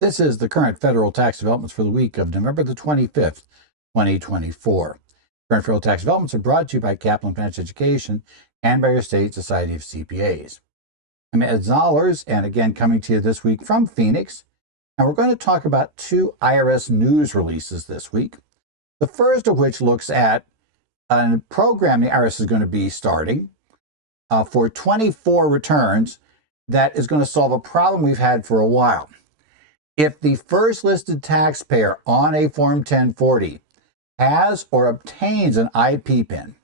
This is the current federal tax developments for the week of November the 25th, 2024. Current federal tax developments are brought to you by Kaplan Financial Education and by your state Society of CPAs. I'm Ed Zollers, and again coming to you this week from Phoenix. And we're going to talk about two IRS news releases this week. The first of which looks at a program the IRS is going to be starting for 24 returns that is going to solve a problem we've had for a while. If the first listed taxpayer on a Form 1040 has or obtains an IP PIN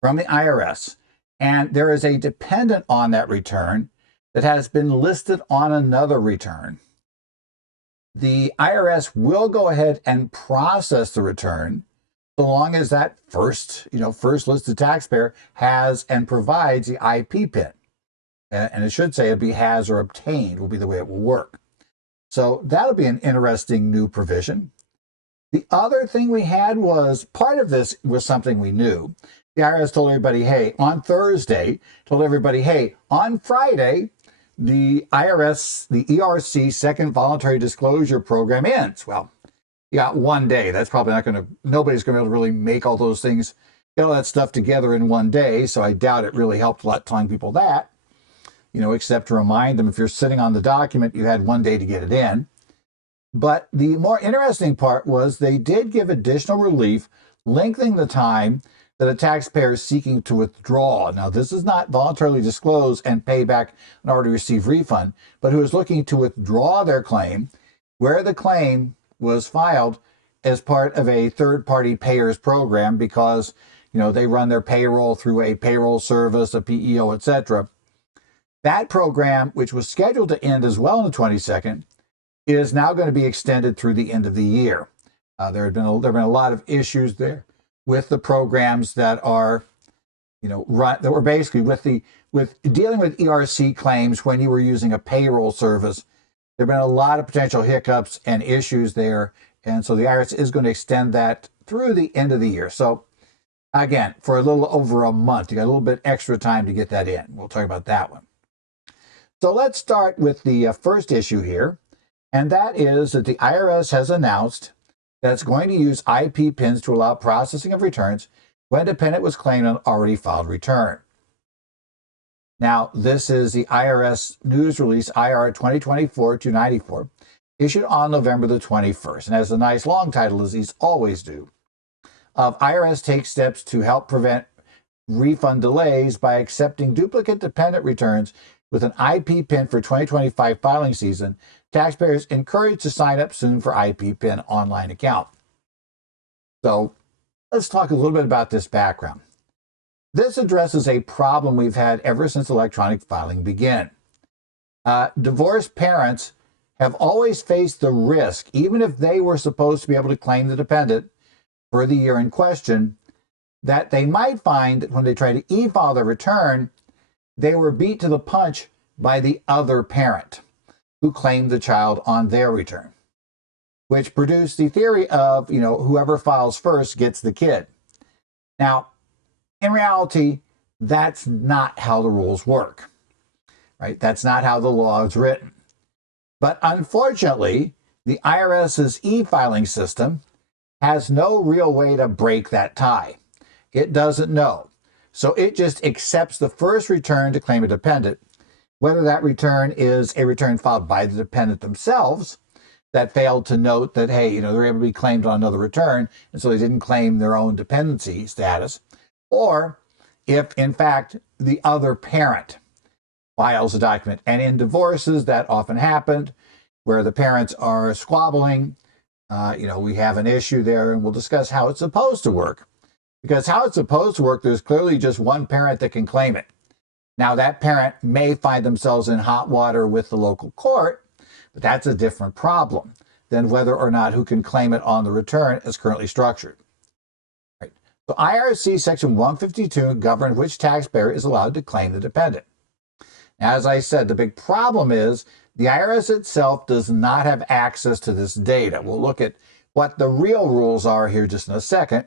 from the IRS, and there is a dependent on that return that has been listed on another return, the IRS will go ahead and process the return so long as that first listed taxpayer has and provides the IP PIN. And it should say it'll be has or obtained will be the way it will work. So that'll be an interesting new provision. The other thing we had was, part of this was something we knew. The IRS told everybody, hey, on Thursday, told everybody, hey, on Friday, the IRS, the ERC second voluntary disclosure program ends. Well, you got one day. That's probably not nobody's going to be able to really make all those things, get all that stuff together in one day. So I doubt it really helped a lot telling people that. Except to remind them if you're sitting on the document, you had one day to get it in. But the more interesting part was they did give additional relief, lengthening the time that a taxpayer is seeking to withdraw. Now, this is not voluntarily disclose and pay back an already received refund, but who is looking to withdraw their claim where the claim was filed as part of a third-party payers program because, they run their payroll through a payroll service, a PEO, etc. That program, which was scheduled to end as well on the 22nd, is now going to be extended through the end of the year. There have been a lot of issues there with the programs that are, that were basically with dealing with ERC claims when you were using a payroll service. There have been a lot of potential hiccups and issues there, and so the IRS is going to extend that through the end of the year. So, again, for a little over a month, you got a little bit extra time to get that in. We'll talk about that one. So let's start with the first issue here, and that is that the IRS has announced that it's going to use IP PINs to allow processing of returns when dependent was claimed on an already filed return. Now, this is the IRS news release IR 2024-294, issued on November the 21st, and has a nice long title, as these always do, of IRS takes steps to help prevent refund delays by accepting duplicate dependent returns with an IP PIN for 2025 filing season. Taxpayers encouraged to sign up soon for IP PIN online account. So let's talk a little bit about this background. This addresses a problem we've had ever since electronic filing began. Divorced parents have always faced the risk, even if they were supposed to be able to claim the dependent for the year in question, that they might find that when they try to e-file their return, they were beat to the punch by the other parent who claimed the child on their return, which produced the theory of, whoever files first gets the kid. Now, in reality, that's not how the rules work, right? That's not how the law is written. But unfortunately, the IRS's e-filing system has no real way to break that tie. It doesn't know. So it just accepts the first return to claim a dependent, whether that return is a return filed by the dependent themselves that failed to note that, hey, they're able to be claimed on another return, and so they didn't claim their own dependency status, or if, in fact, the other parent files a document. And in divorces, that often happened, where the parents are squabbling. We have an issue there, and we'll discuss how it's supposed to work. Because how it's supposed to work, there's clearly just one parent that can claim it. Now, that parent may find themselves in hot water with the local court, but that's a different problem than whether or not who can claim it on the return as currently structured. Right. So IRC Section 152 governs which taxpayer is allowed to claim the dependent. Now, as I said, the big problem is the IRS itself does not have access to this data. We'll look at what the real rules are here just in a second.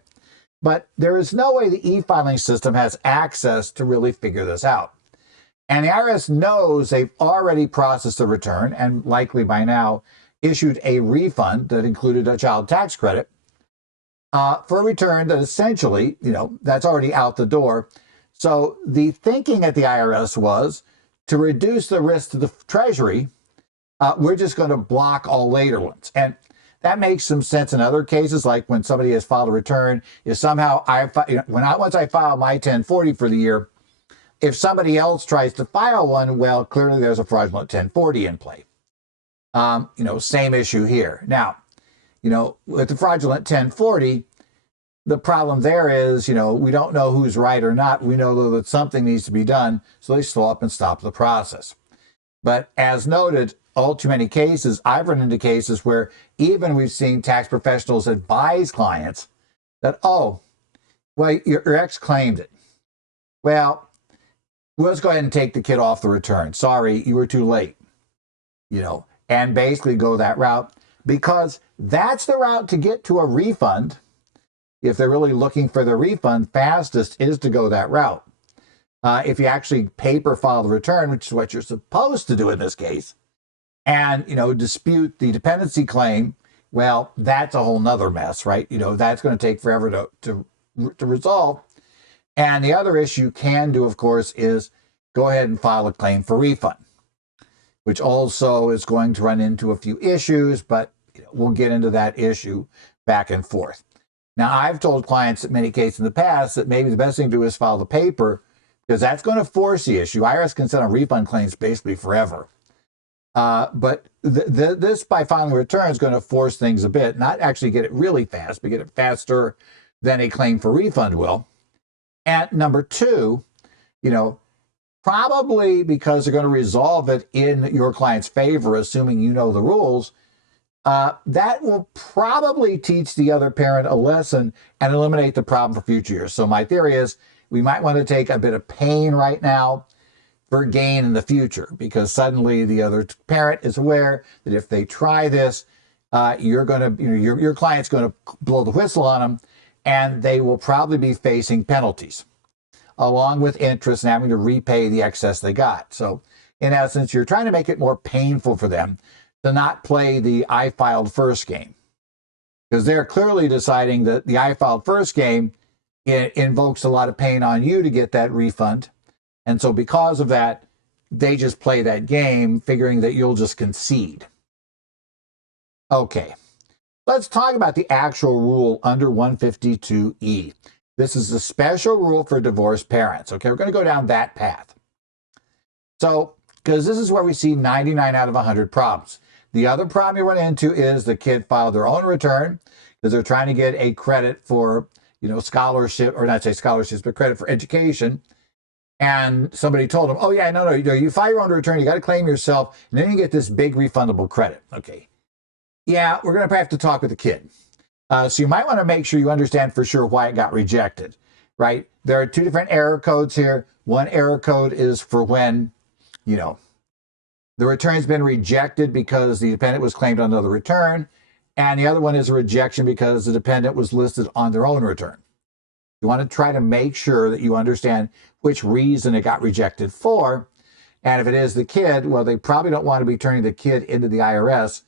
But there is no way the e-filing system has access to really figure this out. And the IRS knows they've already processed the return and likely by now issued a refund that included a child tax credit for a return that essentially, that's already out the door. So the thinking at the IRS was to reduce the risk to the Treasury, we're just going to block all later ones. And that makes some sense in other cases, like when somebody has filed a return, is somehow once I file my 1040 for the year, if somebody else tries to file one, well, clearly there's a fraudulent 1040 in play. Same issue here. Now, with the fraudulent 1040, the problem there is, we don't know who's right or not. We know though that something needs to be done, so they slow up and stop the process. But as noted, all too many cases, I've run into cases where even we've seen tax professionals advise clients that, oh, well, your ex claimed it. Well, let's go ahead and take the kid off the return. Sorry, you were too late. And basically go that route because that's the route to get to a refund. If they're really looking for the refund, fastest is to go that route. If you actually paper file the return, which is what you're supposed to do in this case, and, dispute the dependency claim, well, that's a whole nother mess, right? That's going to take forever to resolve. And the other issue you can do, of course, is go ahead and file a claim for refund, which also is going to run into a few issues, but we'll get into that issue back and forth. Now, I've told clients in many cases in the past that maybe the best thing to do is file the paper because that's going to force the issue. IRS can sit on refund claims basically forever. But this, by filing a return, is going to force things a bit, not actually get it really fast, but get it faster than a claim for refund will. And number two, probably because they're going to resolve it in your client's favor, assuming you know the rules, that will probably teach the other parent a lesson and eliminate the problem for future years. So my theory is we might want to take a bit of pain right now for gain in the future, because suddenly the other parent is aware that if they try this, your client's going to blow the whistle on them, and they will probably be facing penalties, along with interest and having to repay the excess they got. So in essence, you're trying to make it more painful for them to not play the I filed first game, because they're clearly deciding that the I filed first game invokes a lot of pain on you to get that refund. And so because of that, they just play that game, figuring that you'll just concede. Okay, let's talk about the actual rule under 152E. This is a special rule for divorced parents. Okay, we're going to go down that path. So, because this is where we see 99 out of 100 problems. The other problem you run into is the kid filed their own return because they're trying to get a credit for, scholarship, or not say scholarships, but credit for education. And somebody told them, oh yeah, no, you file your own return, you got to claim yourself, and then you get this big refundable credit. Okay. Yeah, we're going to have to talk with the kid. So you might want to make sure you understand for sure why it got rejected, right? There are two different error codes here. One error code is for when, the return's been rejected because the dependent was claimed on another return. And the other one is a rejection because the dependent was listed on their own return. You want to try to make sure that you understand which reason it got rejected for. And if it is the kid, well, they probably don't want to be turning the kid into the IRS.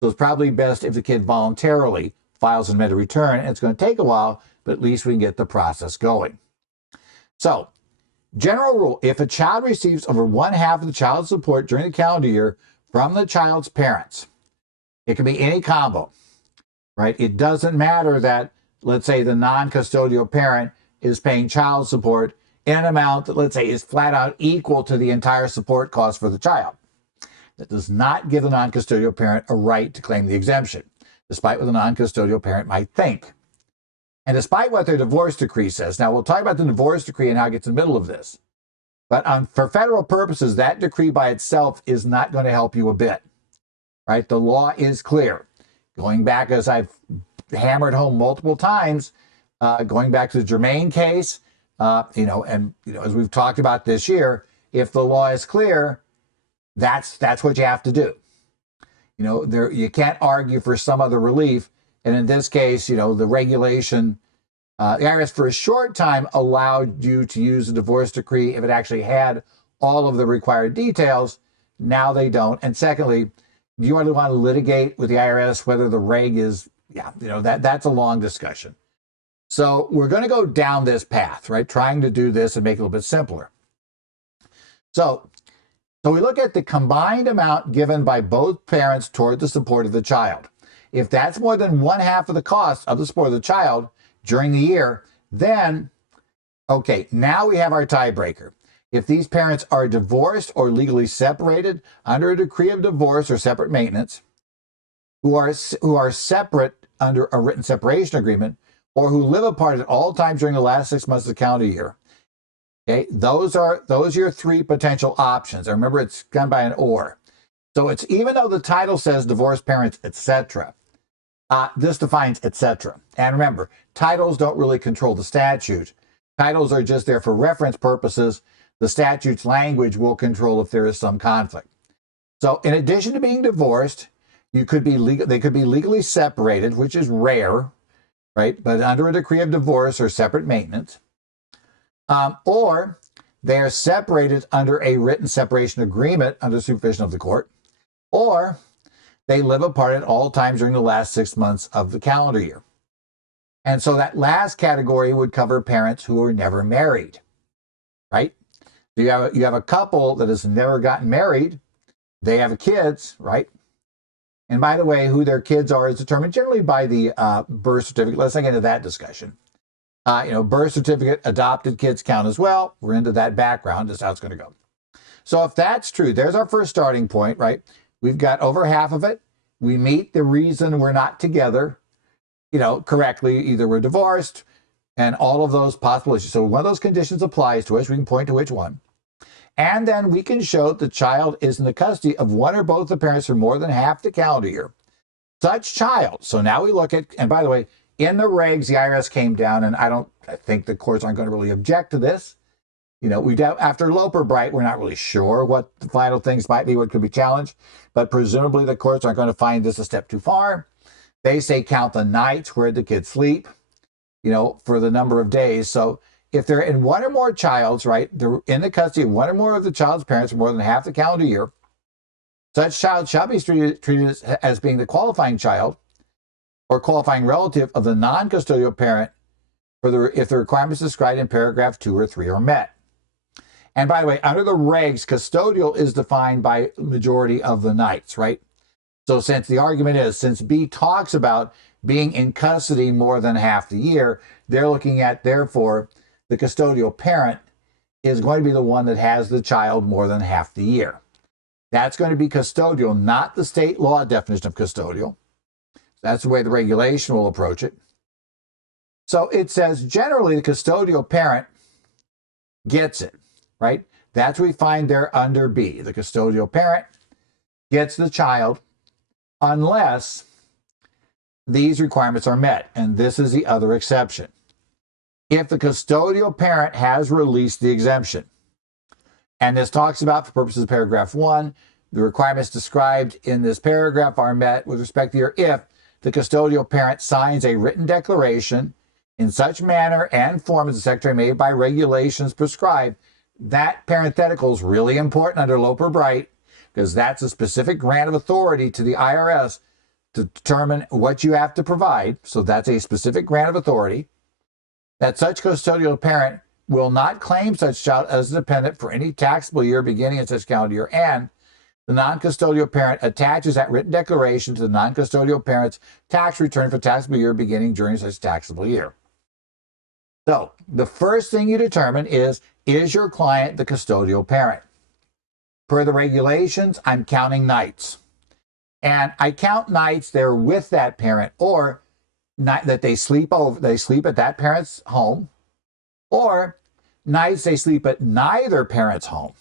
So it's probably best if the kid voluntarily files an amended return. And it's going to take a while, but at least we can get the process going. So, general rule, if a child receives over one half of the child's support during the calendar year from the child's parents, it can be any combo, right? It doesn't matter that, let's say, the non-custodial parent is paying child support in an amount that, let's say, is flat out equal to the entire support cost for the child. That does not give the non-custodial parent a right to claim the exemption, despite what the non-custodial parent might think. And despite what their divorce decree says. Now, we'll talk about the divorce decree and how it gets in the middle of this. But for federal purposes, that decree by itself is not going to help you a bit, right? The law is clear. Going back, as I've hammered home multiple times, going back to the Germain case, as we've talked about this year, if the law is clear, that's what you have to do. You can't argue for some other relief. And in this case, the regulation, the IRS for a short time allowed you to use the divorce decree if it actually had all of the required details. Now they don't. And secondly, do you really want to litigate with the IRS whether the reg is, that's a long discussion. So we're going to go down this path, right? Trying to do this and make it a little bit simpler. So we look at the combined amount given by both parents toward the support of the child. If that's more than 1/2 of the cost of the support of the child during the year, then, okay, now we have our tiebreaker. If these parents are divorced or legally separated under a decree of divorce or separate maintenance, who are separate under a written separation agreement, or who live apart at all times during the last 6 months of the calendar year, okay, those are your 3 potential options. And remember, it's done by an or. So it's, even though the title says divorced parents, etc., this defines etc. And remember, titles don't really control the statute. Titles are just there for reference purposes. The statute's language will control if there is some conflict. So in addition to being divorced, they could be legally separated, which is rare, right? But under a decree of divorce or separate maintenance. Or they are separated under a written separation agreement under supervision of the court. Or they live apart at all times during the last 6 months of the calendar year. And so that last category would cover parents who are never married, right? You have a couple that has never gotten married. They have kids, right? And by the way, who their kids are is determined generally by the birth certificate. Let's not get into that discussion. Birth certificate, adopted kids count as well. We're into that background, just how it's going to go. So if that's true, there's our first starting point, right? We've got over half of it. We meet the reason we're not together, correctly. Either we're divorced and all of those possible issues. So one of those conditions applies to us. We can point to which one. And then we can show the child is in the custody of one or both the parents for more than half the calendar year. Such child. So now we look at, and by the way, in the regs, the IRS came down, and I think the courts aren't going to really object to this. After Loper Bright, we're not really sure what the final things might be, what could be challenged, but presumably the courts aren't going to find this a step too far. They say count the nights where the kids sleep, for the number of days. So if they're in one or more child's, right, they're in the custody of one or more of the child's parents for more than half the calendar year, such child shall be treated as being the qualifying child or qualifying relative of the non-custodial parent if the requirements described in paragraph 2 or 3 are met. And by the way, under the regs, custodial is defined by majority of the nights, right? So since the argument is, since B talks about being in custody more than half the year, they're looking at, therefore, the custodial parent is going to be the one that has the child more than half the year. That's going to be custodial, not the state law definition of custodial. That's the way the regulation will approach it. So it says generally the custodial parent gets it, right? That's what we find there under B. The custodial parent gets the child unless these requirements are met. And this is the other exception. If the custodial parent has released the exemption, and this talks about, for purposes of paragraph 1, the requirements described in this paragraph are met with respect to your if the custodial parent signs a written declaration in such manner and form as the secretary made by regulations prescribed. That parenthetical is really important under Loper Bright because that's a specific grant of authority to the IRS to determine what you have to provide. So that's a specific grant of authority. That such custodial parent will not claim such child as a dependent for any taxable year beginning in such calendar year, and the non-custodial parent attaches that written declaration to the non-custodial parent's tax return for taxable year beginning during such taxable year. So the first thing you determine is your client the custodial parent? Per the regulations, I'm counting nights. And I count nights they're with that parent, or that they sleep at that parent's home, or nights they sleep at neither parent's home.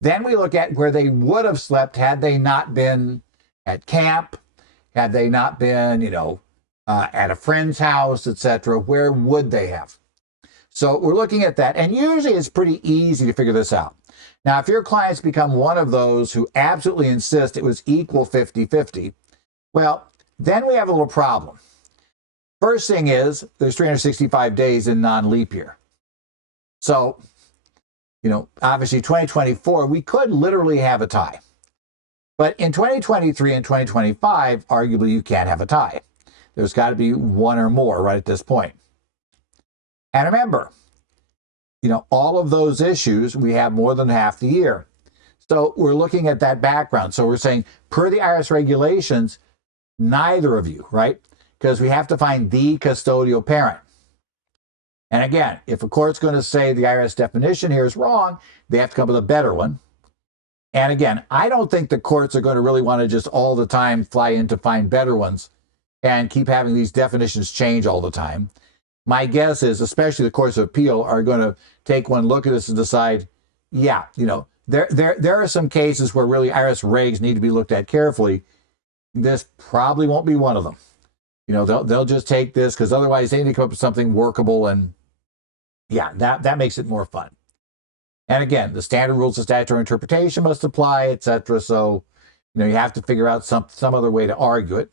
Then we look at where they would have slept had they not been at camp, had they not been, at a friend's house, etc. Where would they have? So we're looking at that, and usually it's pretty easy to figure this out. Now, if your clients become one of those who absolutely insist it was equal 50-50, well, then we have a little problem. First thing is, there's 365 days in non-leap year. So Obviously 2024, we could literally have a tie. But in 2023 and 2025, arguably you can't have a tie. There's got to be one or more right at this point. And remember, all of those issues, we have more than half the year. So we're looking at that background. So we're saying, per the IRS regulations, neither of you, right? Because we have to find the custodial parent. And again, if a court's going to say the IRS definition here is wrong, they have to come up with a better one. And again, I don't think the courts are going to really want to just all the time fly in to find better ones and keep having these definitions change all the time. My guess is, especially the courts of appeal, are going to take one look at this and decide, yeah, there are some cases where really IRS regs need to be looked at carefully. This probably won't be one of them. They'll just take this because otherwise they need to come up with something workable, and yeah, that makes it more fun. And again, the standard rules of statutory interpretation must apply, etc. So, you have to figure out some other way to argue it.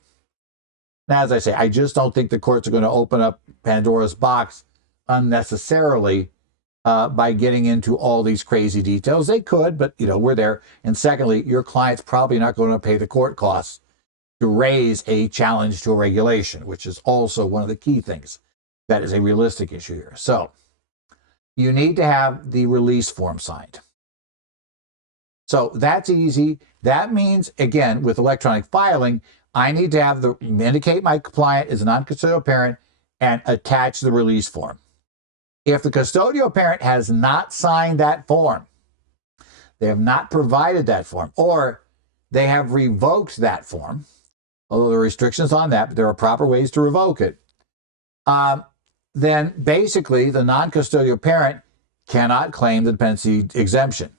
Now, as I say, I just don't think the courts are going to open up Pandora's box unnecessarily by getting into all these crazy details. They could, but we're there. And secondly, your client's probably not going to pay the court costs to raise a challenge to a regulation, which is also one of the key things that is a realistic issue here. So you need to have the release form signed. So that's easy. That means, again, with electronic filing, I need to have indicate my client is a non-custodial parent and attach the release form. If the custodial parent has not signed that form, they have not provided that form, or they have revoked that form, although there are restrictions on that, but there are proper ways to revoke it, then basically the non-custodial parent cannot claim the dependency exemption.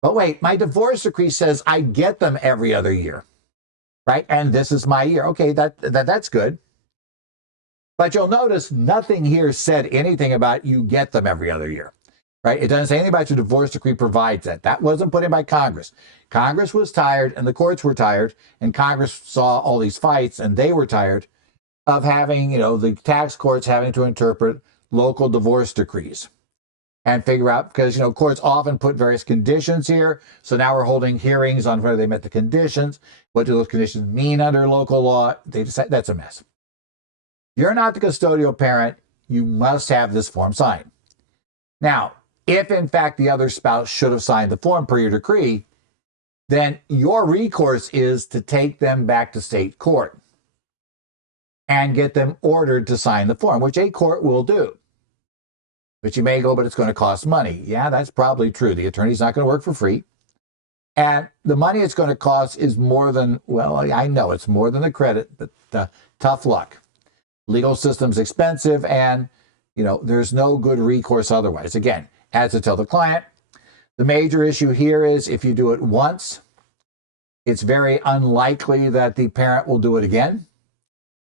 But wait, my divorce decree says I get them every other year, right? And this is my year. Okay, that's good. But you'll notice nothing here said anything about you get them every other year, right? It doesn't say anything about your divorce decree provides that. That wasn't put in by Congress. Congress was tired, and the courts were tired, and Congress saw all these fights, and they were tired of having, the tax courts having to interpret local divorce decrees and figure out, because, courts often put various conditions here. So now we're holding hearings on whether they met the conditions. What do those conditions mean under local law? They decide that's a mess. You're not the custodial parent. You must have this form signed. Now, if in fact the other spouse should have signed the form per your decree, then your recourse is to take them back to state court and get them ordered to sign the form, which a court will do. But you may go, but it's going to cost money. Yeah, that's probably true. The attorney's not going to work for free. And the money it's going to cost is more than, well, I know it's more than the credit, but tough luck. Legal system's expensive, and, there's no good recourse otherwise. Again, as to tell the client, the major issue here is if you do it once, it's very unlikely that the parent will do it again,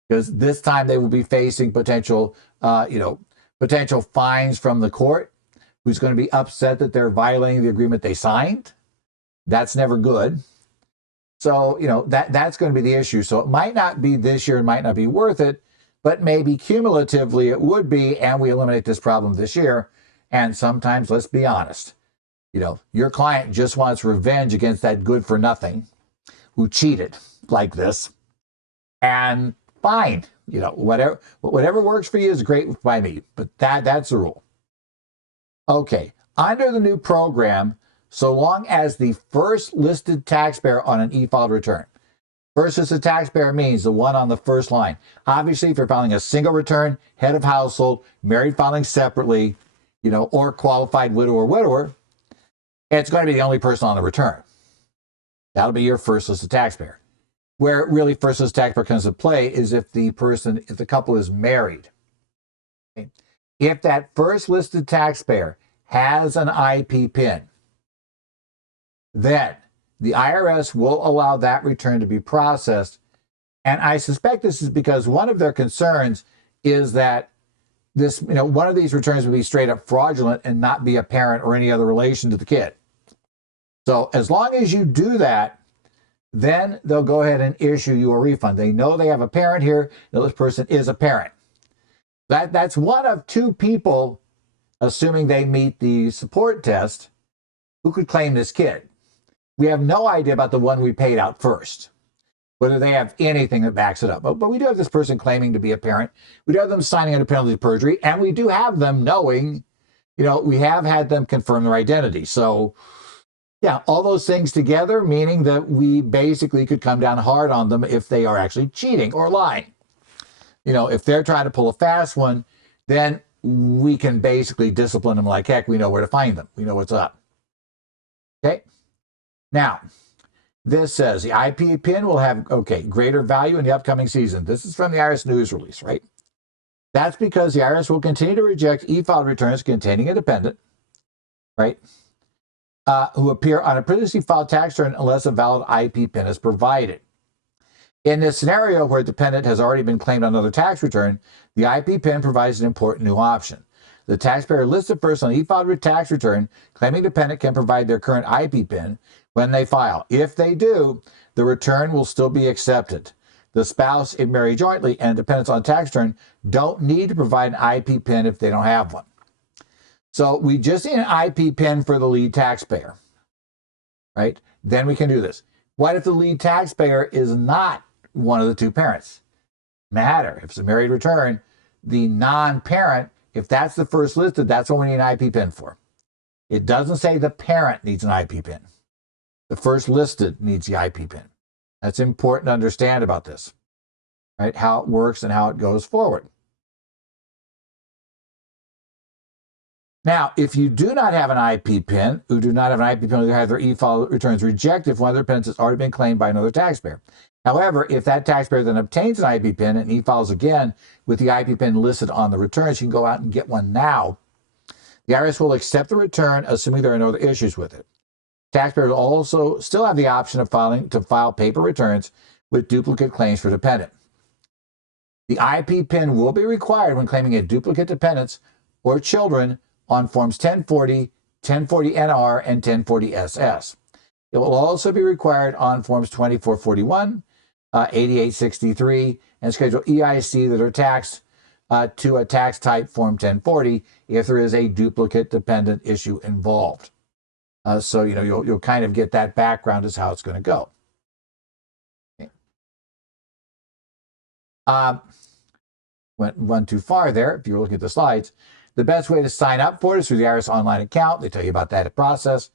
because this time they will be facing potential fines from the court, who's going to be upset that they're violating the agreement they signed. That's never good. So, that's going to be the issue. So it might not be this year, it might not be worth it, but maybe cumulatively it would be, and we eliminate this problem this year. And sometimes, let's be honest, your client just wants revenge against that good for nothing who cheated like this. And fine, whatever works for you is great by me, but that's the rule. Okay, under the new program, so long as the first listed taxpayer on an e-filed return, first listed taxpayer means the one on the first line. Obviously, if you're filing a single return, head of household, married filing separately, or qualified widow or widower, it's going to be the only person on the return. That'll be your first listed taxpayer. Where really first listed taxpayer comes into play is if the couple is married. Okay? If that first listed taxpayer has an IP PIN, then the IRS will allow that return to be processed. And I suspect this is because one of their concerns is that one of these returns would be straight up fraudulent and not be a parent or any other relation to the kid. So as long as you do that, then they'll go ahead and issue you a refund. They know they have a parent here. This person is a parent. That's one of two people assuming they meet the support test, who could claim this kid? We have no idea about the one we paid out first, whether they have anything that backs it up. But we do have this person claiming to be a parent. We do have them signing under penalty of perjury, and we do have them knowing, we have had them confirm their identity. So, yeah, all those things together, meaning that we basically could come down hard on them if they are actually cheating or lying. If they're trying to pull a fast one, then we can basically discipline them like heck. We know where to find them. We know what's up. Okay. Now, this says the IP pin will have, greater value in the upcoming season. This is from the IRS news release, right? That's because the IRS will continue to reject e-filed returns containing a dependent, right, who appear on a previously filed tax return unless a valid IP pin is provided. In this scenario where a dependent has already been claimed on another tax return, the IP pin provides an important new option. The taxpayer listed first on the e-filed tax return claiming dependent can provide their current IP pin when they file. If they do, the return will still be accepted. The spouse, if married jointly, and dependents on tax return don't need to provide an IP pin if they don't have one. So we just need an IP pin for the lead taxpayer, right? Then we can do this. What if the lead taxpayer is not one of the two parents? Matter. If it's a married return, the non-parent, if that's the first listed, that's what we need an IP pin for. It doesn't say the parent needs an IP pin. The first listed needs the IP pin. That's important to understand about this, right? How it works and how it goes forward. Now, if you do not have an IP pin, who do not have an IP pin, who have their e-file returns rejected if one of their pins has already been claimed by another taxpayer. However, if that taxpayer then obtains an IP pin and e-files again with the IP pin listed on the returns, you can go out and get one now. The IRS will accept the return, assuming there are no other issues with it. Taxpayers will also still have the option of file paper returns with duplicate claims for dependent. The IP pin will be required when claiming a duplicate dependents or children on Forms 1040, 1040-NR, and 1040-SS. It will also be required on Forms 2441, 8863, and Schedule EIC that are taxed to a tax type Form 1040 if there is a duplicate dependent issue involved. So, you'll kind of get that background as how it's going to go. Okay. Went one too far there. If you're looking at the slides, the best way to sign up for it is through the IRS online account. They tell you about that process.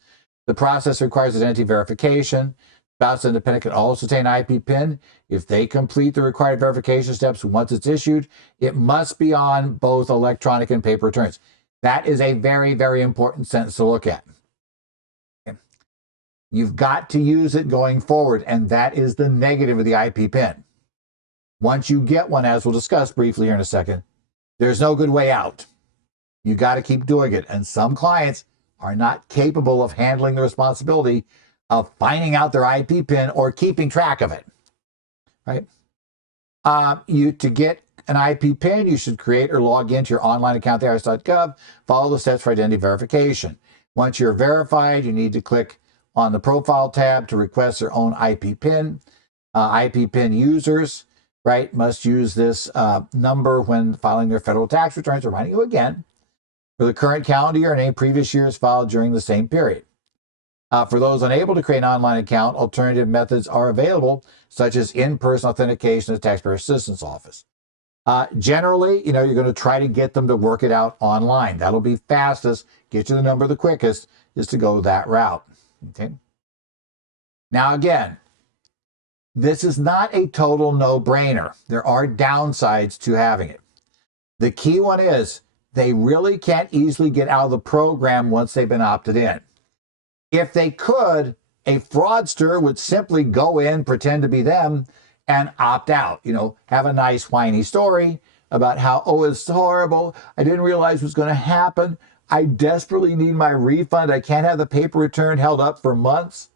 The process requires identity verification. Spouse and dependent can also obtain an IP PIN. If they complete the required verification steps once it's issued, it must be on both electronic and paper returns. That is a very, very important sentence to look at. Okay. You've got to use it going forward, and that is the negative of the IP PIN. Once you get one, as we'll discuss briefly here in a second, there's no good way out. You got to keep doing it, and some clients are not capable of handling the responsibility of finding out their IP PIN or keeping track of it, right? To get an IP PIN, you should create or log into your online account at irs.gov, follow the steps for identity verification. Once you're verified, you need to click on the Profile tab to request their own IP PIN. IP PIN users, right, must use this number when filing their federal tax returns, reminding you again, for the current calendar year and any previous years filed during the same period. For those unable to create an online account, alternative methods are available, such as in-person authentication at the Taxpayer Assistance Office. Generally, you're going to try to get them to work it out online. That'll be fastest, get you the number the quickest, is to go that route. Okay. Now, again, this is not a total no-brainer. There are downsides to having it. The key one is they really can't easily get out of the program once they've been opted in. If they could, a fraudster would simply go in, pretend to be them, and opt out. Have a nice whiny story about how, it's horrible. I didn't realize what was going to happen. I desperately need my refund. I can't have the paper return held up for months.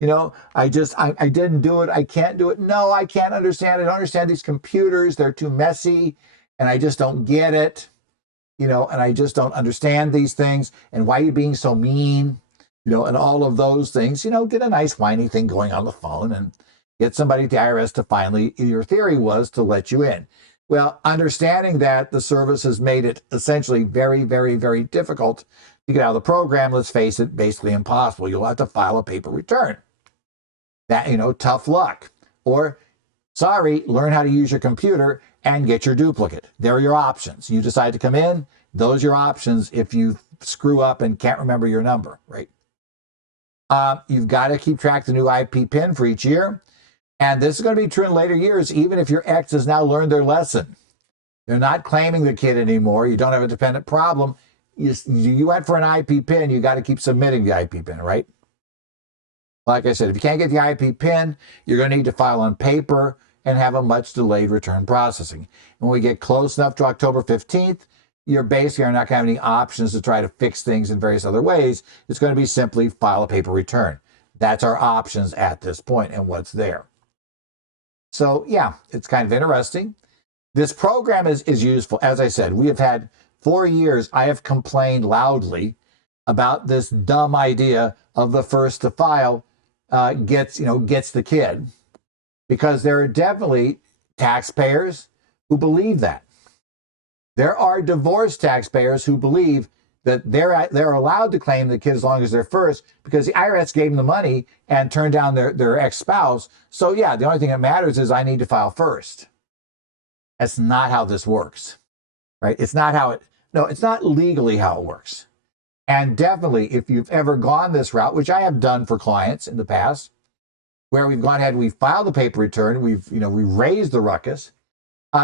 I didn't do it. I can't do it. No, I can't understand. I don't understand these computers. They're too messy, and I just don't get it. And I just don't understand these things. And why are you being so mean? And all of those things, get a nice whiny thing going on the phone and get somebody at the IRS to finally, your theory was to let you in. Well, understanding that the service has made it essentially very, very, very difficult to get out of the program, let's face it, basically impossible. You'll have to file a paper return. That, tough luck. Or, sorry, learn how to use your computer and get your duplicate. There are your options. You decide to come in, those are your options if you screw up and can't remember your number, right? You've got to keep track of the new IP PIN for each year. And this is going to be true in later years, even if your ex has now learned their lesson. They're not claiming the kid anymore. You don't have a dependent problem. You went for an IP PIN, you got to keep submitting the IP PIN, right? Like I said, if you can't get the IP PIN, you're going to need to file on paper and have a much delayed return processing. And when we get close enough to October 15th, you're basically not going to have any options to try to fix things in various other ways. It's going to be simply file a paper return. That's our options at this point and what's there. So yeah, it's kind of interesting. This program is useful. As I said, we have had 4 years, I have complained loudly about this dumb idea of the first to file gets the kid, because there are definitely taxpayers who believe that. There are divorced taxpayers who believe that they're allowed to claim the kid as long as they're first, because the IRS gave them the money and turned down their ex-spouse. So yeah, the only thing that matters is I need to file first. That's not how this works, right? It's not legally how it works. And definitely, if you've ever gone this route, which I have done for clients in the past, where we've gone ahead and we've filed the paper return, we raised the ruckus.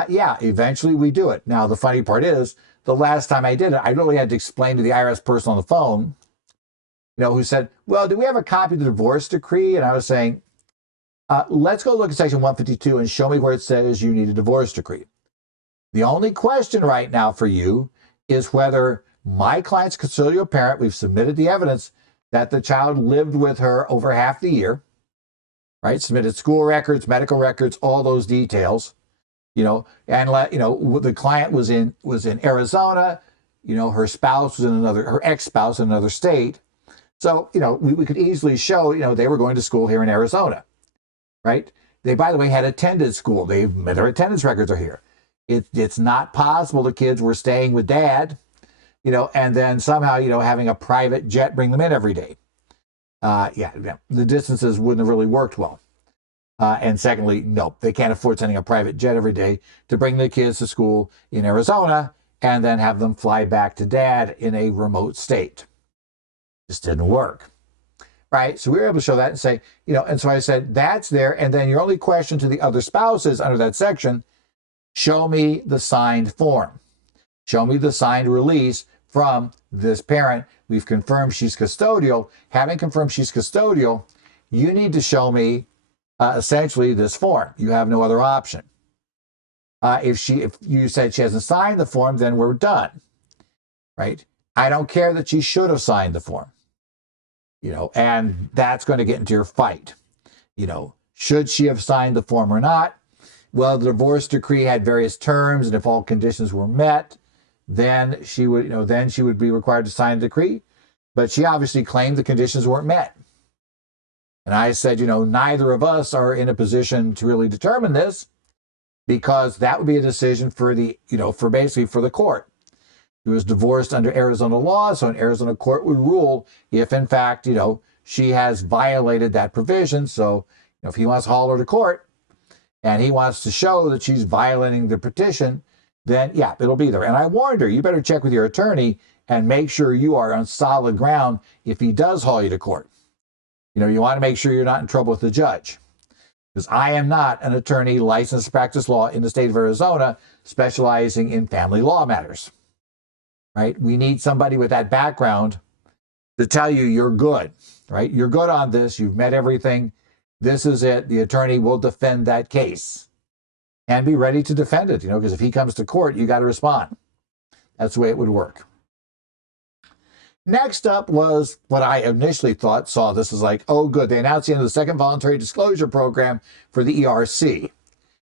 Yeah, eventually we do it. Now, the funny part is, the last time I did it, I really had to explain to the IRS person on the phone, who said, well, do we have a copy of the divorce decree? And I was saying, let's go look at section 152 and show me where it says you need a divorce decree. The only question right now for you is whether my client's custodial parent, we've submitted the evidence that the child lived with her over half the year, right? Submitted school records, medical records, all those details, and the client was in Arizona, her spouse was in her ex-spouse in another state. So, we could easily show, they were going to school here in Arizona, right? They, by the way, had attended school. Their attendance records are here. It's not possible the kids were staying with dad, and then somehow, having a private jet bring them in every day. The distances wouldn't have really worked well. And secondly, no, they can't afford sending a private jet every day to bring the kids to school in Arizona and then have them fly back to dad in a remote state. Just didn't work. Right? So we were able to show that and say, and so I said, that's there. And then your only question to the other spouses under that section, show me the signed form. Show me the signed release from this parent. We've confirmed she's custodial. Having confirmed she's custodial, you need to show me essentially this form. You have no other option. If you said she hasn't signed the form, then we're done, right? I don't care that she should have signed the form, and that's going to get into your fight. Should she have signed the form or not? Well, the divorce decree had various terms, and if all conditions were met, then she would be required to sign the decree. But she obviously claimed the conditions weren't met. And I said, neither of us are in a position to really determine this, because that would be a decision for the court. She was divorced under Arizona law, so an Arizona court would rule if, in fact, she has violated that provision. So, if he wants to haul her to court and he wants to show that she's violating the petition, then yeah, it'll be there. And I warned her, you better check with your attorney and make sure you are on solid ground if he does haul you to court. You want to make sure you're not in trouble with the judge. Because I am not an attorney licensed to practice law in the state of Arizona, specializing in family law matters. Right? We need somebody with that background to tell you you're good, right? You're good on this. You've met everything. This is it. The attorney will defend that case and be ready to defend it, because if he comes to court, you got to respond. That's the way it would work. Next up was what I initially saw this as like, oh, good. They announced the end of the second voluntary disclosure program for the ERC.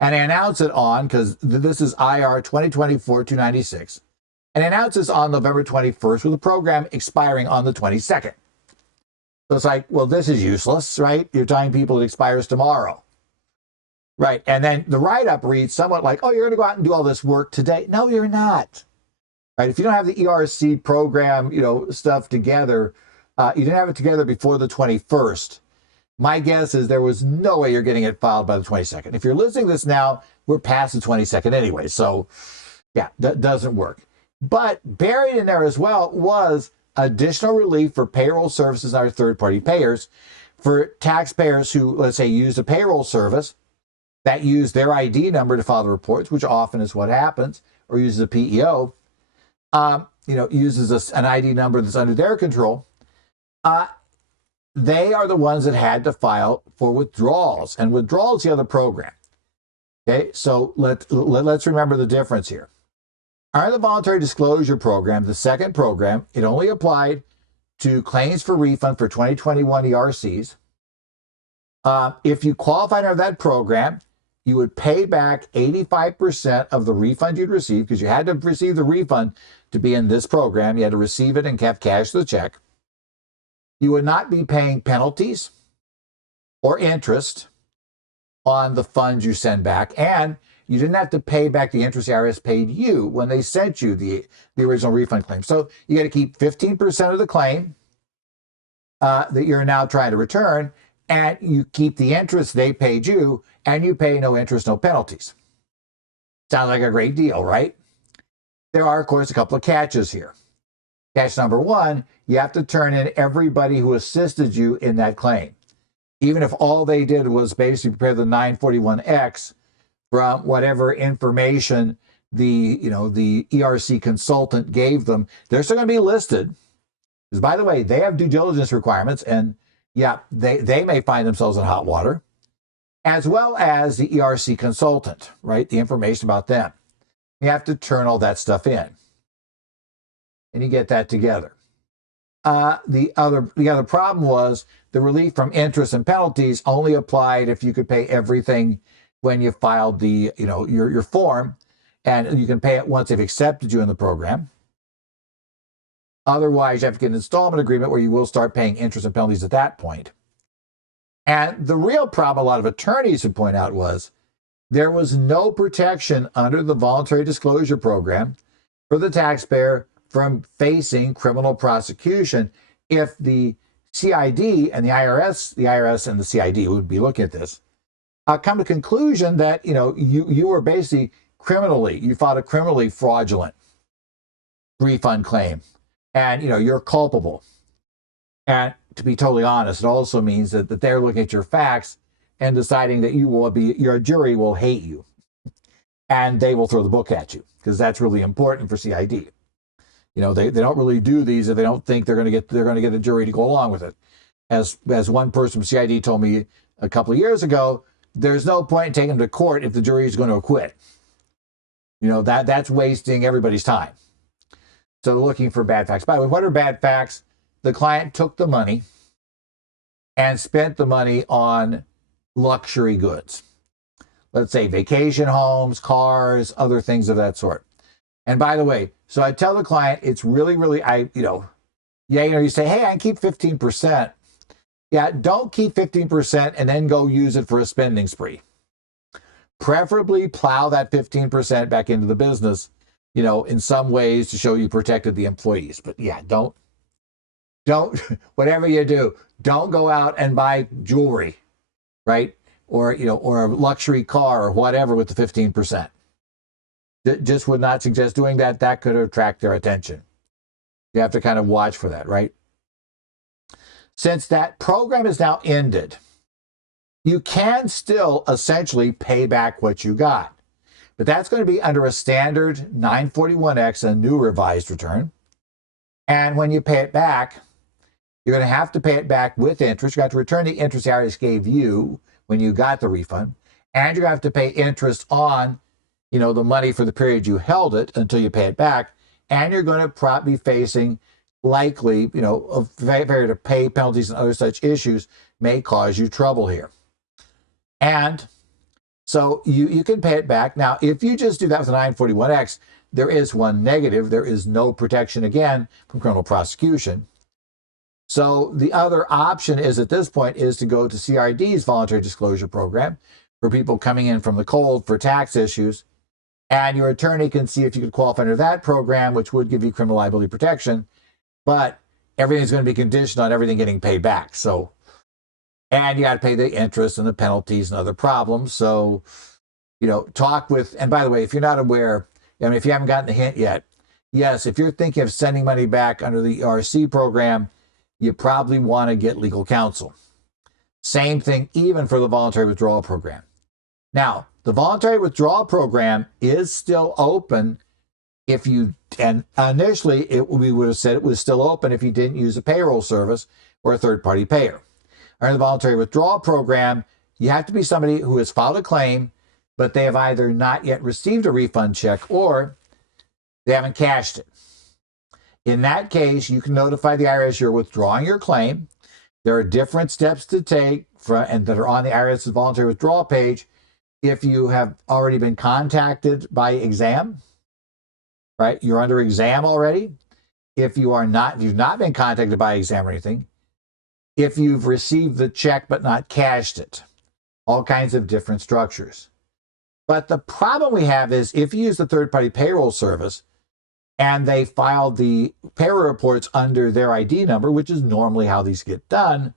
And they announced it on, because this is IR 2024-296. And announced this on November 21st with the program expiring on the 22nd. So it's like, well, this is useless, right? You're telling people it expires tomorrow. Right. And then the write-up reads somewhat like, oh, you're going to go out and do all this work today. No, you're not. Right. If you don't have the ERC program, stuff together, you didn't have it together before the 21st. My guess is there was no way you're getting it filed by the 22nd. If you're listening to this now, we're past the 22nd anyway. So, yeah, that doesn't work. But buried in there as well was additional relief for payroll services and our third-party payers for taxpayers who, let's say, use a payroll service that use their ID number to file the reports, which often is what happens, or uses a PEO, uses an ID number that's under their control. They are the ones that had to file for withdrawals, and withdrawal is the other program. Okay, so let's remember the difference here. Under the voluntary disclosure program, the second program, it only applied to claims for refund for 2021 ERCs. If you qualified under that program, you would pay back 85% of the refund you'd receive, because you had to receive the refund to be in this program. You had to receive it and have cash the check. You would not be paying penalties or interest on the funds you send back, and you didn't have to pay back the interest the IRS paid you when they sent you the original refund claim. So you got to keep 15% of the claim that you're now trying to return, and you keep the interest they paid you, and you pay no interest, no penalties. Sounds like a great deal, right? There are, of course, a couple of catches here. Catch number one, you have to turn in everybody who assisted you in that claim. Even if all they did was basically prepare the 941X from whatever information the ERC consultant gave them, they're still going to be listed. Because, by the way, they have due diligence requirements, and yeah, they may find themselves in hot water, as well as the ERC consultant, right? The information about them. You have to turn all that stuff in, and you get that together. The other problem was the relief from interest and penalties only applied if you could pay everything when you filed the your form, and you can pay it once they've accepted you in the program. Otherwise, you have to get an installment agreement where you will start paying interest and penalties at that point. And the real problem a lot of attorneys would point out was there was no protection under the voluntary disclosure program for the taxpayer from facing criminal prosecution if the CID and the IRS and the CID would be looking at this, come to conclusion that you were basically you filed a criminally fraudulent refund claim, and you're culpable. And to be totally honest, it also means that they're looking at your facts and deciding that your jury will hate you, and they will throw the book at you, because that's really important for CID. They don't really do these if they don't think they're going to get a jury to go along with it. As one person from CID told me a couple of years ago, there's no point in taking them to court if the jury is going to acquit. That's wasting everybody's time. So looking for bad facts. By the way, what are bad facts? The client took the money and spent the money on luxury goods. Let's say vacation homes, cars, other things of that sort. And by the way, so I tell the client, it's really, you say, hey, I can keep 15%. Yeah, don't keep 15% and then go use it for a spending spree. Preferably plow that 15% back into the business, in some ways to show you protected the employees. But yeah, don't, whatever you do, don't go out and buy jewelry, right? Or a luxury car or whatever with the 15%. Just would not suggest doing that. That could attract their attention. You have to kind of watch for that, right? Since that program is now ended, you can still essentially pay back what you got. But that's going to be under a standard 941X, a new revised return. And when you pay it back, you're going to have to pay it back with interest. You have to return the interest the IRS gave you when you got the refund. And you're going to have to pay interest on, the money for the period you held it until you pay it back. And you're going to probably be facing likely, a failure to pay penalties and other such issues may cause you trouble here. And so you can pay it back. Now, if you just do that with a 941X, there is one negative. There is no protection, again, from criminal prosecution. So the other option is, at this point, is to go to CRD's voluntary disclosure program, for people coming in from the cold for tax issues. And your attorney can see if you could qualify under that program, which would give you criminal liability protection. But everything's going to be conditioned on everything getting paid back. So, and you got to pay the interest and the penalties and other problems. So, talk with, and by the way, if you're not aware, if you haven't gotten the hint yet, yes, if you're thinking of sending money back under the ERC program, you probably want to get legal counsel. Same thing even for the voluntary withdrawal program. Now, the voluntary withdrawal program is still open and initially we would have said it was still open if you didn't use a payroll service or a third-party payer. Under the voluntary withdrawal program, you have to be somebody who has filed a claim, but they have either not yet received a refund check or they haven't cashed it. In that case, you can notify the IRS you're withdrawing your claim. There are different steps to take and that are on the IRS's voluntary withdrawal page. If you have already been contacted by exam, right? You're under exam already. If you've not been contacted by exam or anything, if you've received the check but not cashed it, all kinds of different structures. But the problem we have is if you use the third-party payroll service and they filed the payroll reports under their ID number, which is normally how these get done,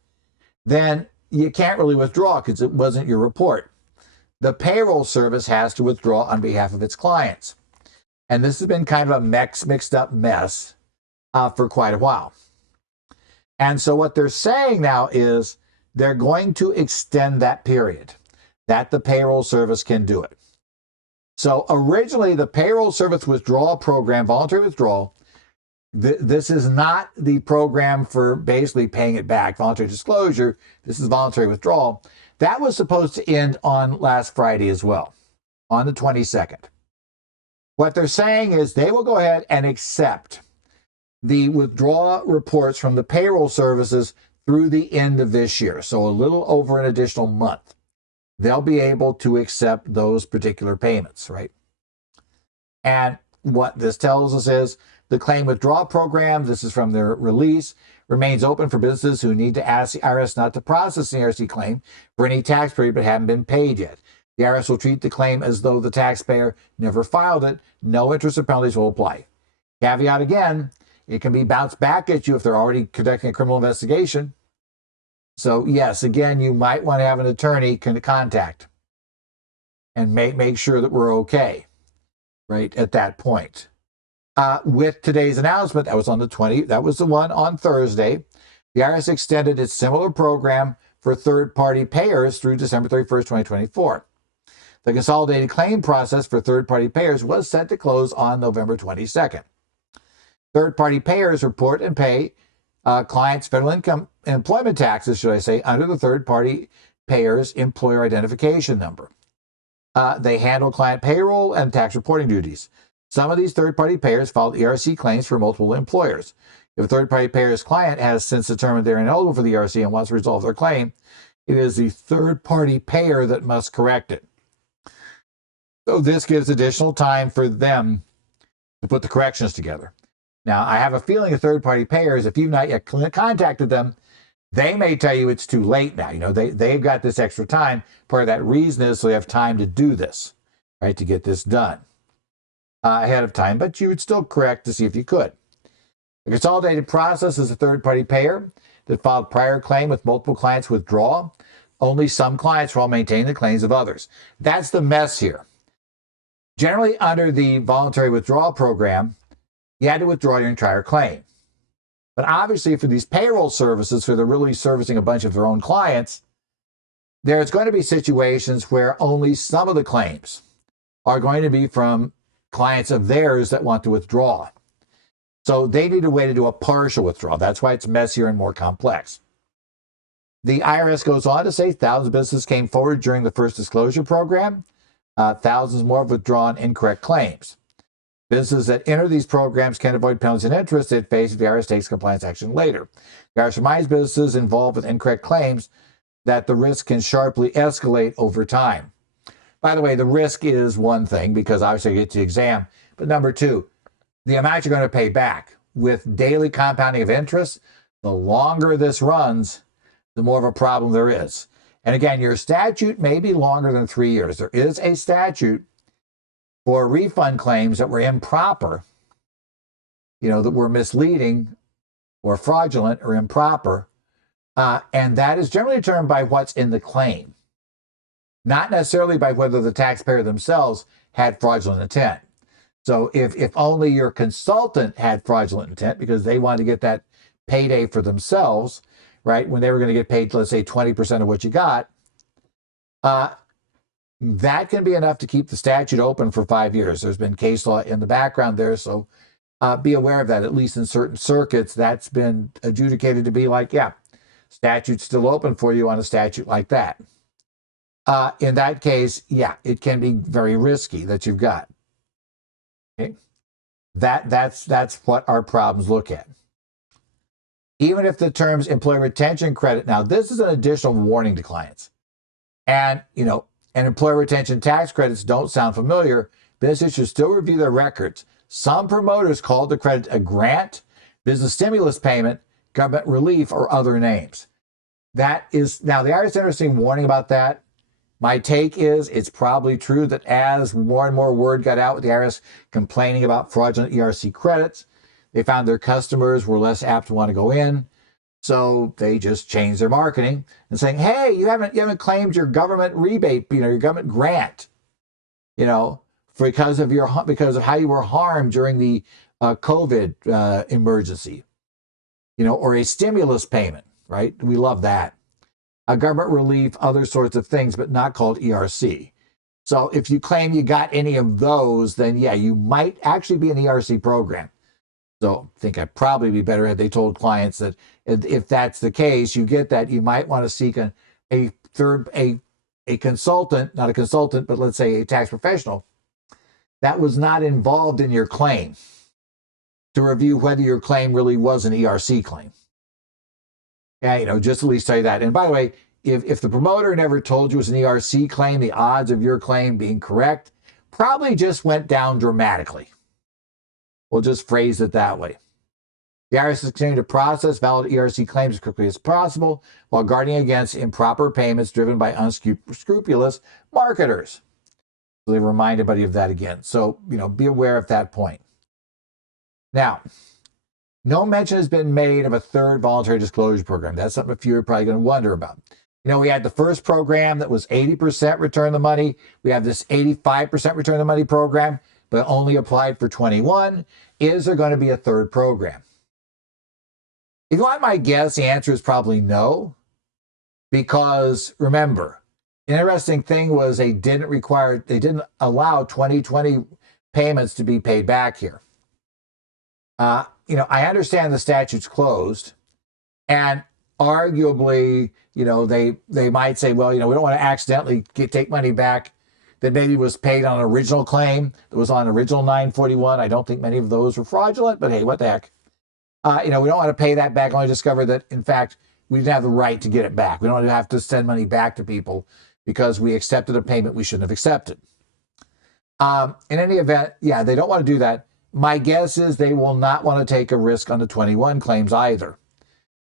then you can't really withdraw because it wasn't your report. The payroll service has to withdraw on behalf of its clients. And this has been kind of a mixed up mess for quite a while. And so what they're saying now is they're going to extend that period that the payroll service can do it. So originally the payroll service withdrawal program, voluntary withdrawal, this is not the program for basically paying it back, voluntary disclosure. This is voluntary withdrawal. That was supposed to end on last Friday as well, on the 22nd. What they're saying is they will go ahead and accept the withdrawal reports from the payroll services through the end of this year. So a little over an additional month. They'll be able to accept those particular payments, right? And what this tells us is the claim withdrawal program, this is from their release, remains open for businesses who need to ask the IRS not to process the ERC claim for any tax period but haven't been paid yet. The IRS will treat the claim as though the taxpayer never filed it. No interest or penalties will apply. Caveat again, it can be bounced back at you if they're already conducting a criminal investigation. So yes, again, you might want to have an attorney contact and make sure that we're okay, right, at that point. With today's announcement, that was on the 20th, that was the one on Thursday, the IRS extended its similar program for third-party payers through December 31st, 2024. The consolidated claim process for third-party payers was set to close on November 22nd. Third-party payers report and pay clients' federal income employment taxes, should I say, under the third-party payers' employer identification number. They handle client payroll and tax reporting duties. Some of these third-party payers filed ERC claims for multiple employers. If a third-party payer's client has since determined they're ineligible for the ERC and wants to resolve their claim, it is the third-party payer that must correct it. So this gives additional time for them to put the corrections together. Now, I have a feeling the third-party payers, if you've not yet contacted them, they may tell you it's too late now. They've got this extra time. Part of that reason is so they have time to do this, right, to get this done ahead of time. But you would still correct to see if you could. The consolidated process is a third-party payer that filed prior claim with multiple clients withdraw. Only some clients will maintain the claims of others. That's the mess here. Generally, under the voluntary withdrawal program, you had to withdraw your entire claim. But obviously, for these payroll services, where they're really servicing a bunch of their own clients, there's going to be situations where only some of the claims are going to be from clients of theirs that want to withdraw. So they need a way to do a partial withdrawal. That's why it's messier and more complex. The IRS goes on to say thousands of businesses came forward during the first disclosure program. Thousands more have withdrawn incorrect claims. Businesses that enter these programs can avoid penalties and interest if faced if the IRS takes compliance action later. The IRS reminds businesses involved with incorrect claims that the risk can sharply escalate over time. By the way, the risk is one thing because obviously you get to the exam. But number two, the amount you're going to pay back with daily compounding of interest, the longer this runs, the more of a problem there is. And again, your statute may be longer than 3 years. There is a statute for refund claims that were improper, that were misleading or fraudulent or improper. And that is generally determined by what's in the claim, not necessarily by whether the taxpayer themselves had fraudulent intent. So if only your consultant had fraudulent intent because they wanted to get that payday for themselves, right, when they were going to get paid, let's say, 20% of what you got, that can be enough to keep the statute open for 5 years. There's been case law in the background there, so be aware of that. At least in certain circuits, that's been adjudicated to be like, yeah, statute's still open for you on a statute like that. In that case, yeah, it can be very risky that you've got. Okay, that's what our problems look at. Even if the terms employee retention credit, now this is an additional warning to clients. And, and employee retention tax credits don't sound familiar. Businesses should still review their records. Some promoters call the credit a grant, business stimulus payment, government relief, or other names. That is, now the IRS interesting warning about that. My take is it's probably true that as more and more word got out with the IRS complaining about fraudulent ERC credits, they found their customers were less apt to want to go in. So they just changed their marketing and saying, hey, you haven't claimed your government rebate, your government grant, because of how you were harmed during the COVID emergency, or a stimulus payment, right? We love that. A government relief, other sorts of things, but not called ERC. So if you claim you got any of those, then yeah, you might actually be an ERC program. So I think I'd probably be better had they told clients that if that's the case, you get that, you might want to seek a consultant, not a consultant, but let's say a tax professional that was not involved in your claim to review whether your claim really was an ERC claim. Yeah, just at least tell you that. And by the way, if the promoter never told you it was an ERC claim, the odds of your claim being correct probably just went down dramatically. We'll just phrase it that way. The IRS is continuing to process valid ERC claims as quickly as possible while guarding against improper payments driven by unscrupulous marketers. So they remind everybody of that again. So, be aware of that point. Now, no mention has been made of a third voluntary disclosure program. That's something a few are probably going to wonder about. We had the first program that was 80% return the money. We have this 85% return the money program, but only applied for 21. Is there going to be a third program? If you want my guess, the answer is probably no. Because remember, the interesting thing was they didn't allow 2020 payments to be paid back here. I understand the statute's closed, and arguably, they might say, well, we don't want to accidentally take money back that maybe was paid on an original claim that was on original 941. I don't think many of those were fraudulent, but hey, what the heck? We don't want to pay that back, only discover that, in fact, we didn't have the right to get it back. We don't have to send money back to people because we accepted a payment we shouldn't have accepted. In any event, yeah, they don't want to do that. My guess is they will not want to take a risk on the 21 claims either.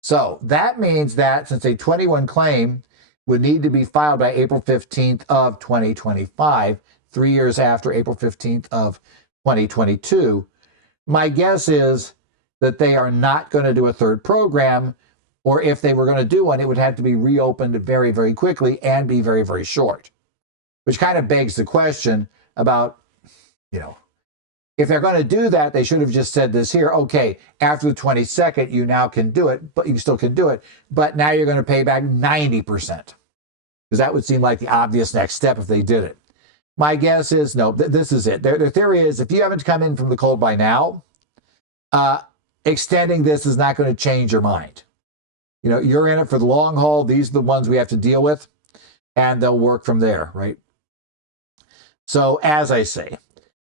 So that means that since a 21 claim would need to be filed by April 15th of 2025, 3 years after April 15th of 2022, my guess is that they are not going to do a third program, or if they were going to do one, it would have to be reopened very, very quickly and be very, very short, which kind of begs the question about, if they're going to do that, they should have just said this here. Okay, after the 22nd, you now can do it, but you still can do it. But now you're going to pay back 90%, because that would seem like the obvious next step if they did it. My guess is no, this is it. Their theory is if you haven't come in from the cold by now, extending this is not going to change your mind. You're in it for the long haul. These are the ones we have to deal with, and they'll work from there, right? So as I say,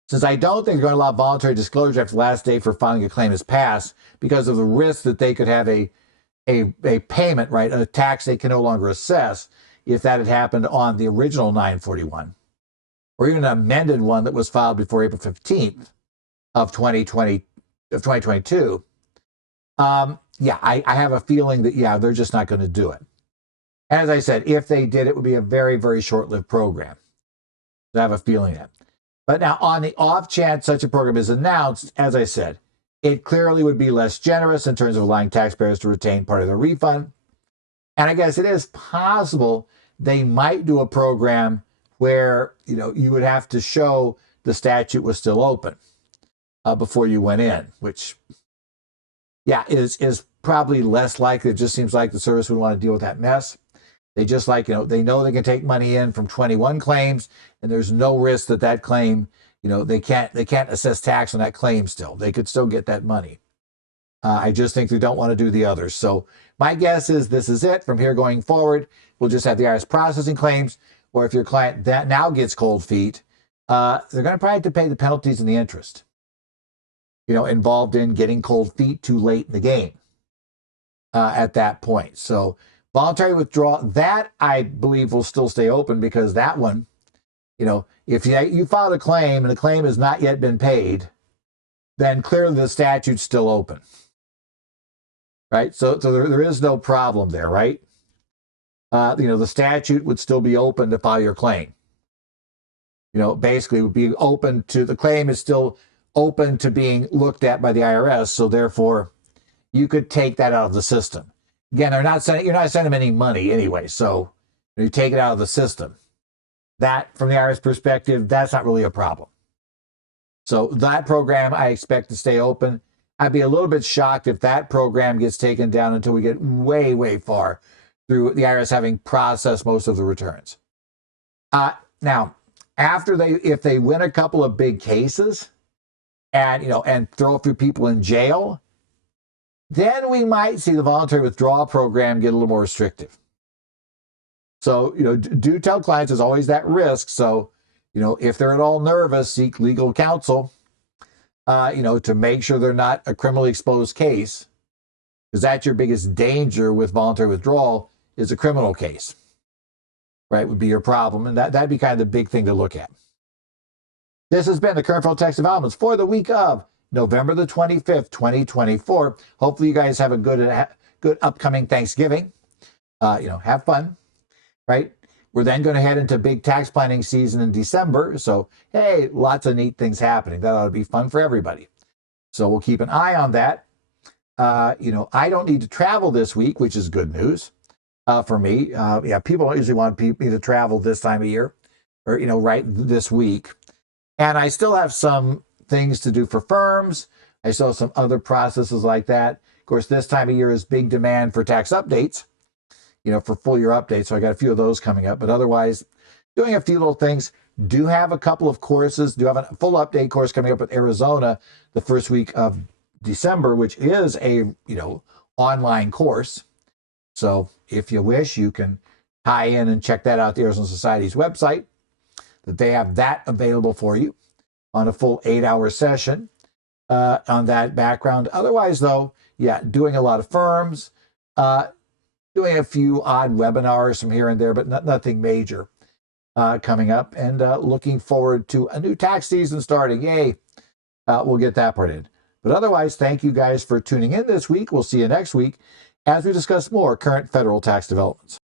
since I don't think they're going to allow voluntary disclosure after the last day for filing a claim has passed because of the risk that they could have a payment, right, a tax they can no longer assess if that had happened on the original 941, or even an amended one that was filed before April 15th of 2022. I have a feeling that, yeah, they're just not going to do it. As I said, if they did, it would be a very, very short-lived program. I have a feeling that. But now, on the off chance such a program is announced, as I said, it clearly would be less generous in terms of allowing taxpayers to retain part of their refund. And I guess it is possible they might do a program where, you would have to show the statute was still open before you went in, which, is probably less likely. It just seems like the service would want to deal with that mess. They just they know they can take money in from 21 claims, and there's no risk that claim, they can't assess tax on that claim still. They could still get that money. I just think they don't want to do the others. So my guess is this is it. From here going forward, we'll just have the IRS processing claims, or if your client that now gets cold feet, they're going to probably have to pay the penalties and the interest, involved in getting cold feet too late in the game at that point. So voluntary withdrawal, that I believe will still stay open, because that one, if you filed a claim and the claim has not yet been paid, then clearly the statute's still open. Right? So there is no problem there, right? The statute would still be open to file your claim. Basically it would be open to, the claim is still open to being looked at by the IRS. So therefore you could take that out of the system. Again, you're not sending them any money anyway. So you take it out of the system. That, from the IRS perspective, that's not really a problem. So that program I expect to stay open. I'd be a little bit shocked if that program gets taken down until we get way, way far through the IRS having processed most of the returns. Now, if they win a couple of big cases and throw a few people in jail, then we might see the voluntary withdrawal program get a little more restrictive. So, do tell clients there's always that risk. So, if they're at all nervous, seek legal counsel, to make sure they're not a criminally exposed case, because that's your biggest danger with voluntary withdrawal, is a criminal case, right, would be your problem. And that'd be kind of the big thing to look at. This has been the current federal tax developments for the week of November the 25th, 2024. Hopefully you guys have a good upcoming Thanksgiving. Have fun, right? We're then going to head into big tax planning season in December. So, hey, lots of neat things happening. That ought to be fun for everybody. So we'll keep an eye on that. I don't need to travel this week, which is good news for me. People don't usually want me to travel this time of year or, right this week. And I still have some things to do for firms. I still have some other processes like that. Of course, this time of year is big demand for tax updates, for full year updates. So I got a few of those coming up, but otherwise doing a few little things. Do have a couple of courses, do have a full update course coming up with Arizona the first week of December, which is a, online course. So if you wish, you can tie in and check that out at the Arizona Society's website, that they have that available for you on a full 8-hour session on that background. Otherwise, though, doing a lot of firms, doing a few odd webinars from here and there, but nothing major coming up. And looking forward to a new tax season starting. Yay! We'll get that part in. But otherwise, thank you guys for tuning in this week. We'll see you next week as we discuss more current federal tax developments.